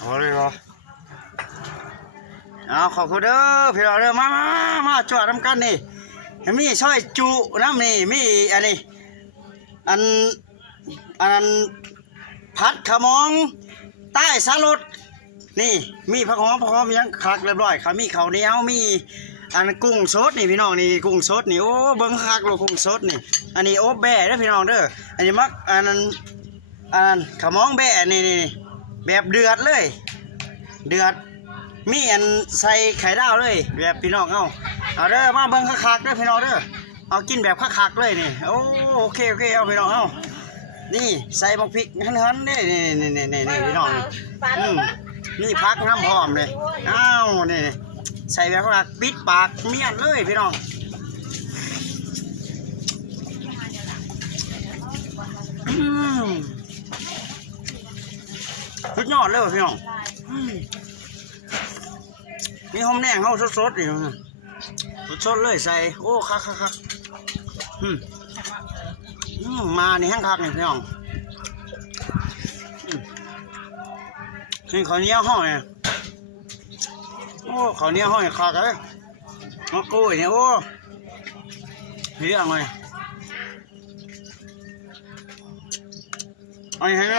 โอ้เลยเหรอเอาขอบคุณเด้อพี่น้องเด้อมาจอดทำกันนี่มีช่อยจุน้ำนี่มีอันนี้อันผัดขมองใต้สลดนี่มีผักหอมยังคักเรียบร้อยค่ะมีข้าวเหนียวมีอันกุ้งสดนี่พี่น้องนี่กุ้งสดนี่โอ้เบิ้งคักโลกุ้งสดนี่อันนี้โอบแบ่เด้อพี่น้องเด้ออันนี้มักอันนั้นขมองแบ่นี่แบบเดือดเลยเดือดมีอันใส่ไข่ดาวเลยแบบพี่น้องเอาเด้อมาเบิ้งคักเด้อพี่น้องเด้อเอากินแบบคักเลยนี่โอเคเอาพี่น้องเอานี่ใส่บักพริกหันๆนี่พี่น้องนี่พักน้ำหอมเลยนี่ใส่แบบว่าปิดปากเมียนเลยพี่น้องสุดยอดเลยพี่น้องมีหอมแดงเขาสดๆอยู่สดเลยใส่โอ้คักมานี่แห้งคักนี่พี่น้องนี่ข้าวเหนียวห่อเนี่ยโอ้ข้าวเหนียวห่อเนี่ยคักเลยมะกรูดเนี่ยโอ้เรียงเลยอันนี้เห็นไหม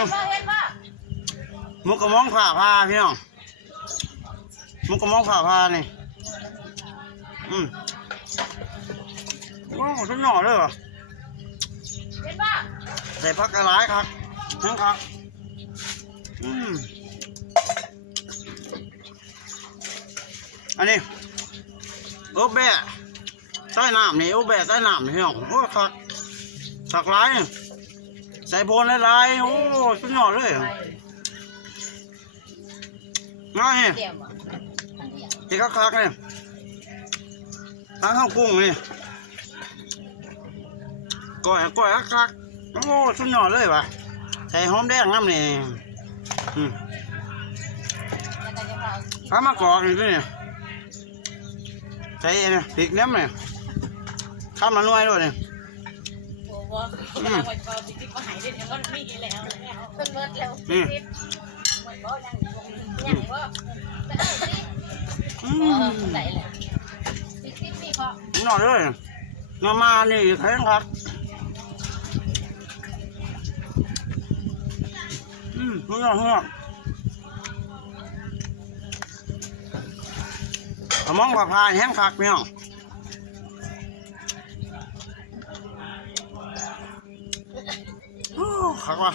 มุกกระมองผ่าพี่น้องมุกกระมองผ่านี่โอ้สุดยอดเลยเหรอใส่ผักกระไรครับทั้งครับอันนี้โอ๊บแบะใต้น้ำนี่โอ๊บแบะใต้น้ำนี่พี่น้องโอ้คักสักไรใส่โพนลายโอ้สุดยอดเลยมาเนี่ยที่คักเนี่ยตั้งข้าวกุ้งนี่ก้อยคักโอ้สุดยอดเลยว่ะใส่หอมแดงน้ำนี่ข้ามากรอกนี่ด้วยเนี่ยใส่เนี่ยพริกน้ำเนี่ยข้ามมาหน่วยด้วยเนี่ยหน่อยเลยมานี่แข็งครับเฮือกมองผ่าแห้งคักพี่น้องคักว่ะ